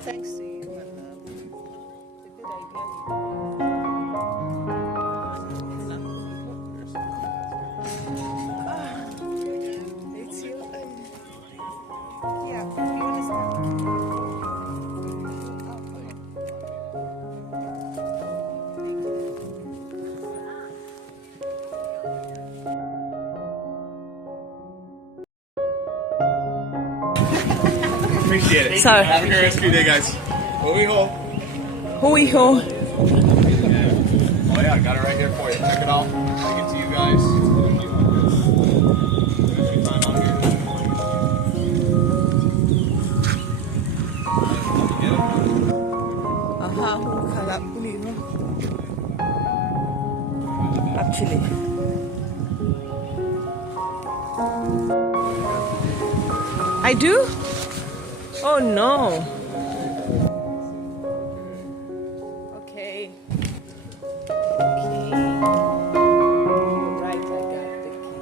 Thanks to you, my love. It's a good idea. It's you. Yeah, you understand? Appreciate it. So, have a great rest of your day, guys. Hui ho. hui ho. Oh yeah, I got it right here for you. Check it out. Take it to you guys. Good time out here. Aha, kalap puli no. Actually. I do? Oh no. Okay. Okay. Right, I got the key.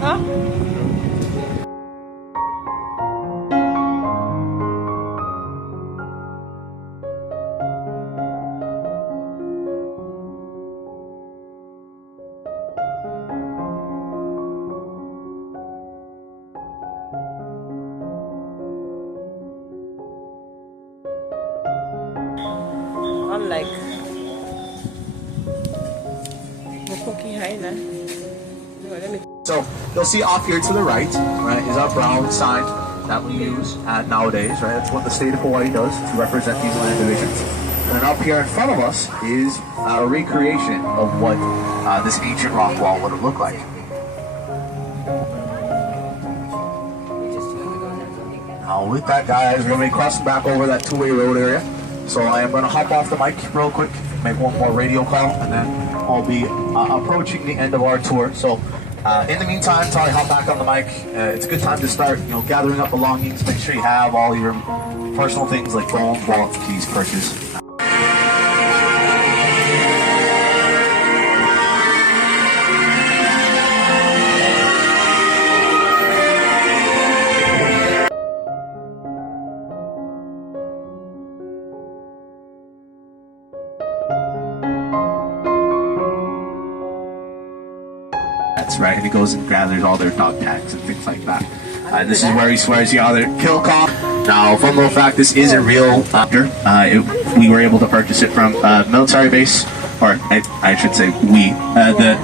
Huh? Unlike Makoki Haina. So you'll see off here to the right, is our brown sign that we use nowadays, right? That's what the state of Hawaii does to represent these land divisions. And up here in front of us is a recreation of what this ancient rock wall would have looked like. Now with that, guys, we're going to be crossing back over that two-way road area. So I am going to hop off the mic real quick, make one more radio call, and then I'll be approaching the end of our tour. So in the meantime, until I hop back on the mic, it's a good time to start, gathering up belongings. Make sure you have all your personal things like phone, wallet, keys, purses. Right, and he goes and gathers all their dog tags and things like that. This is where he swears the other kill call. Now, fun little fact: this is a real doctor. We were able to purchase it from military base, or I should say, we. The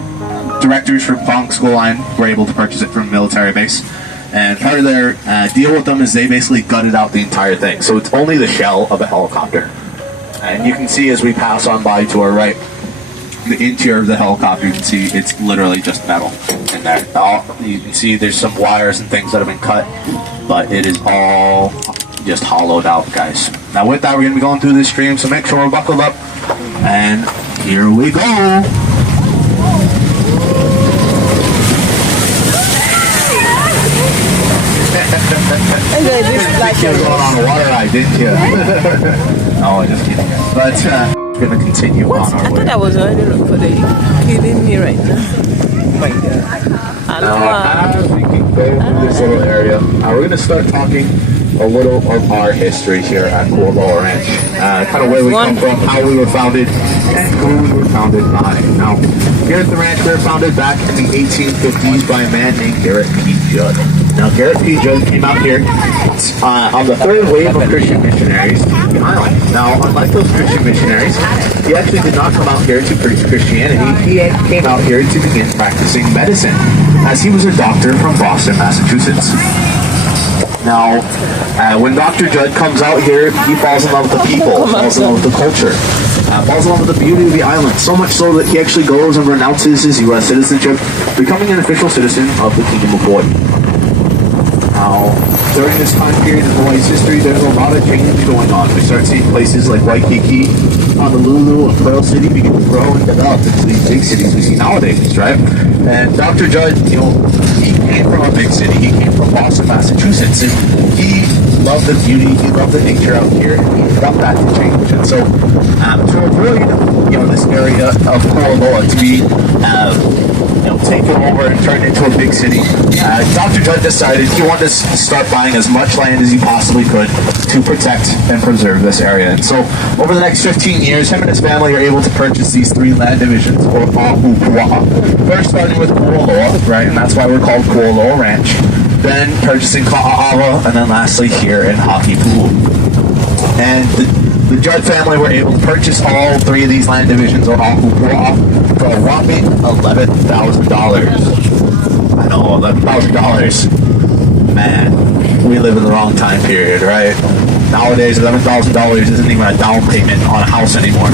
directors from Fong School Line were able to purchase it from military base, and part of their deal with them is they basically gutted out the entire thing, so it's only the shell of a helicopter. And you can see as we pass on by to our right, the interior of the helicopter, you can see it's literally just metal in there. You can see there's some wires and things that have been cut, but it is all just hollowed out, guys. Now with that, we're going to be going through this stream, so make sure we're buckled up, and here we go! You're going on a water ride, didn't you? No, I'm just kidding. But, we're going to continue on our way. I thought I was already looking for the kidding me right now. Oh my god. Now, as we keep going through this little area, we're going to start talking a little of our history here at Kualoa Ranch. Kind of where we come from, how we were founded, and who we were founded by. Now, here at the ranch, we were founded back in the 1850s by a man named Garrett P. Judd. Now, Garrett P. Judd came out here on the third wave of Christian missionaries to the island. Now, unlike those Christian missionaries, he actually did not come out here to preach Christianity. He came out here to begin practicing medicine, as he was a doctor from Boston, Massachusetts. Now, when Dr. Judd comes out here, he falls in love with the people, falls in love with the culture, falls in love with the beauty of the island, so much so that he actually goes and renounces his U.S. citizenship, becoming an official citizen of the Kingdom of Hawaii. Now, during this time period in Hawaii's history, there's a lot of change going on. We start seeing places like Waikiki, Honolulu, and Pearl City begin to grow and develop into these big cities we see nowadays, right? And Dr. Judd, you know, he came from a big city. He came from Boston, Massachusetts, and he loved the beauty, he loved the nature out here, and he felt that to change. And so, to avoid, you know, this area of Kualoa to be, you know, taken over and turned into a big city, Dr. Judd decided he wanted to start buying as much land as he possibly could to protect and preserve this area. And so, over the next 15 years, him and his family are able to purchase these 3 land divisions, or Ahupua'a. First starting with Kualoa, right, and that's why we're called Kualoa Ranch. Then purchasing Ka'a'awa, and then lastly here in Hakipu'u. And the Judd family were able to purchase all 3 of these land divisions, or Ahupua'a, for a whopping $11,000. I know, $11,000. Man, we live in the wrong time period, right? Nowadays, $11,000 isn't even a down payment on a house anymore.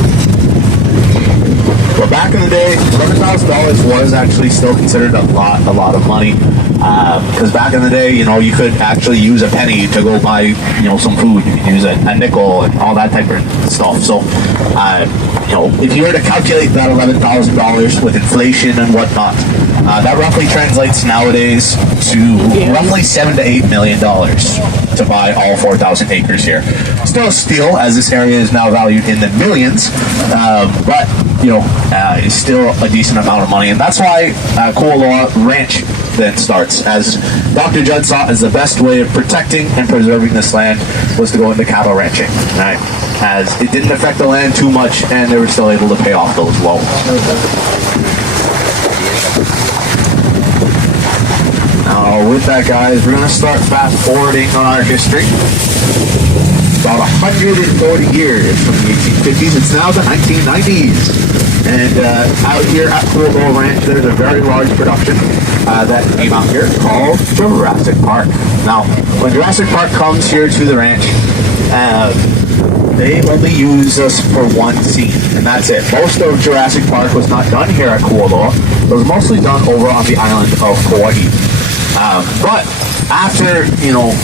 But back in the day, $11,000 was actually still considered a lot of money. Because back in the day, you know, you could actually use a penny to go buy, you know, some food. You could use a nickel and all that type of stuff. So, you know, if you were to calculate that $11,000 with inflation and whatnot, that roughly translates nowadays to roughly $7 to $8 million to buy all 4,000 acres here. Still a steal, as this area is now valued in the millions, but you know, it's still a decent amount of money, and that's why Kualoa Ranch then starts, as Dr. Judd saw as the best way of protecting and preserving this land was to go into cattle ranching, right? As it didn't affect the land too much, and they were still able to pay off those loans. Now, with that, guys, we're going to start fast forwarding on our history. About 140 years from the 1850s. It's now the 1990s. And out here at Kualoa Ranch, there's a very large production that came out here called Jurassic Park. Now, when Jurassic Park comes here to the ranch, they only use us for one scene, and that's it. Most of Jurassic Park was not done here at Kualoa. It was mostly done over on the island of Kauai. But after, you know,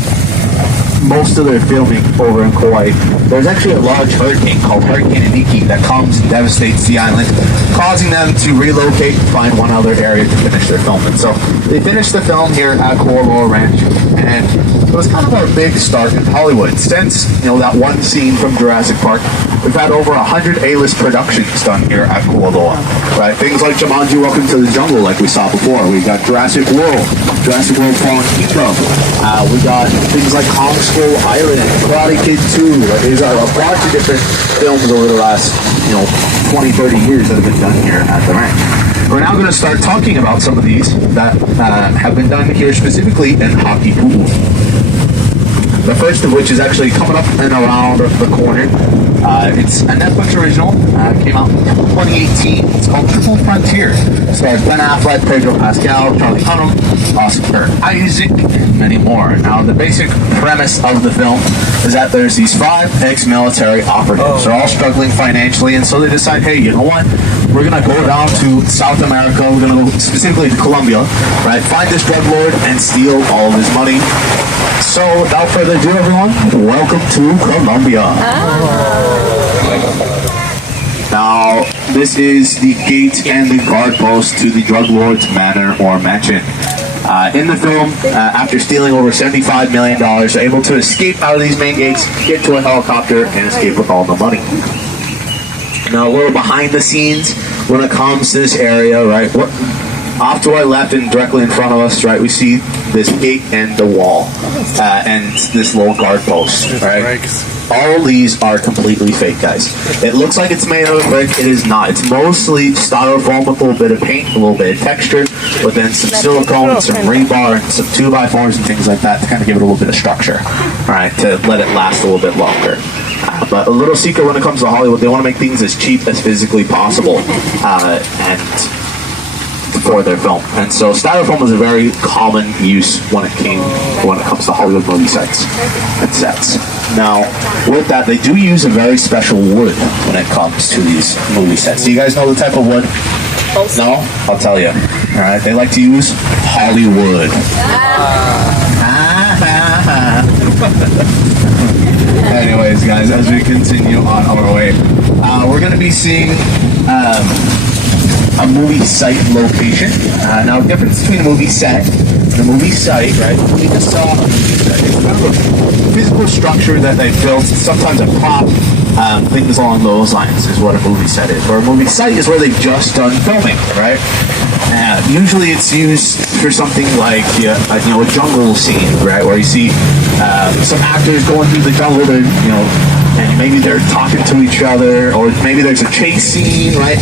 most of their filming over in Kauai, there's actually a large hurricane called Hurricane Iniki that comes and devastates the island, causing them to relocate and find one other area to finish their filming. So they finished the film here at Kualoa Ranch, and it was kind of our big start in Hollywood. Since, you know, that one scene from Jurassic Park, we've had over 100 A-list productions done here at Kualoa, right? Things like Jumanji: Welcome to the Jungle, like we saw before. We got Jurassic World Fallen Kingdom. We got things like Kong Skull Island, Karate Kid 2. There's a bunch of different films over the last, you know, 20, 30 years that have been done here at the ranch. We're now going to start talking about some of these that have been done here specifically in Hakipu'u. The first of which is actually coming up and around the corner. It's a Netflix original. Came out in 2018. It's called Triple Frontier. Stars Ben Affleck, Pedro Pascal, Charlie Hunnam, Oscar Isaac, and many more. Now, the basic premise of the film is that there's these 5 ex-military operatives. They're all struggling financially, and so they decide, hey, you know what? We're going to go down to South America. We're going to go specifically to Colombia, right? Find this drug lord and steal all of his money. So, without further ado, everyone, welcome to Colombia. Now, this is the gate and the guard post to the drug lord's manor or mansion. In the film, after stealing over $75 million, they're able to escape out of these main gates, get to a helicopter, and escape with all the money. Now, a little behind the scenes when it comes to this area, right? Off to our left and directly in front of us, right, we see this gate and the wall, and this little guard post, right? All these are completely fake, guys. It looks like it's made out of brick. It is not. It's mostly styrofoam with a little bit of paint, a little bit of texture, but then some silicone, some rebar, and some 2x4s and things like that to kind of give it a little bit of structure, right, to let it last a little bit longer. But a little secret when it comes to Hollywood, they want to make things as cheap as physically possible, and for their film. And so styrofoam is a very common use when it comes to Hollywood movie sets and sets. Now, with that, they do use a very special wood when it comes to these movie sets. Do you guys know the type of wood? No? I'll tell you. Alright, they like to use Hollywood. Anyways, guys, as we continue on our way, we're going to be seeing a movie site location. Now, the difference between a movie set and a movie site, right? We just saw a movie set. It's kind of a physical structure that they built, sometimes a prop, things along those lines is what a movie set is. Or a movie site is where they've just done filming, right? Usually it's used for something like a jungle scene, right, where you see some actors going through the jungle, and maybe they're talking to each other, or maybe there's a chase scene, right?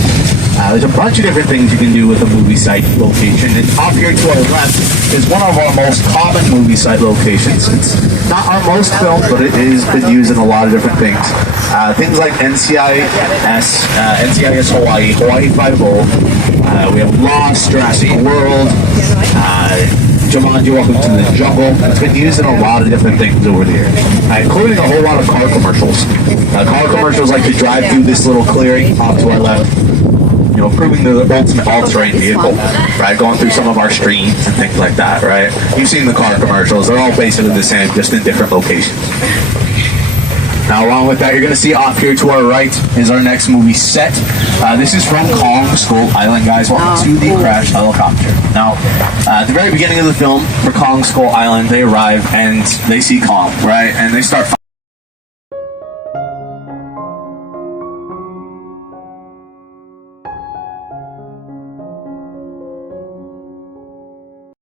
There's a bunch of different things you can do with a movie site location. And off here to our left is one of our most common movie site locations. It's not our most filmed, but it has been used in a lot of different things. Things like NCIS Hawaii, Hawaii Five-0. We have Lost, Jurassic World, Jumanji, Welcome to the Jungle. It's been used in a lot of different things over the years, including a whole lot of car commercials. Car commercials like to drive through this little clearing off to our left, proving they're the ultimate all-terrain vehicle, right? Going through some of our streets and things like that, right? You've seen the car commercials. They're all basically the same, just in different locations. Now, along with that, you're going to see off here to our right is our next movie set. This is from Kong Skull Island, guys. Welcome to the crashed helicopter. Now, at the very beginning of the film, for Kong Skull Island, they arrive and they see Kong, right? And they start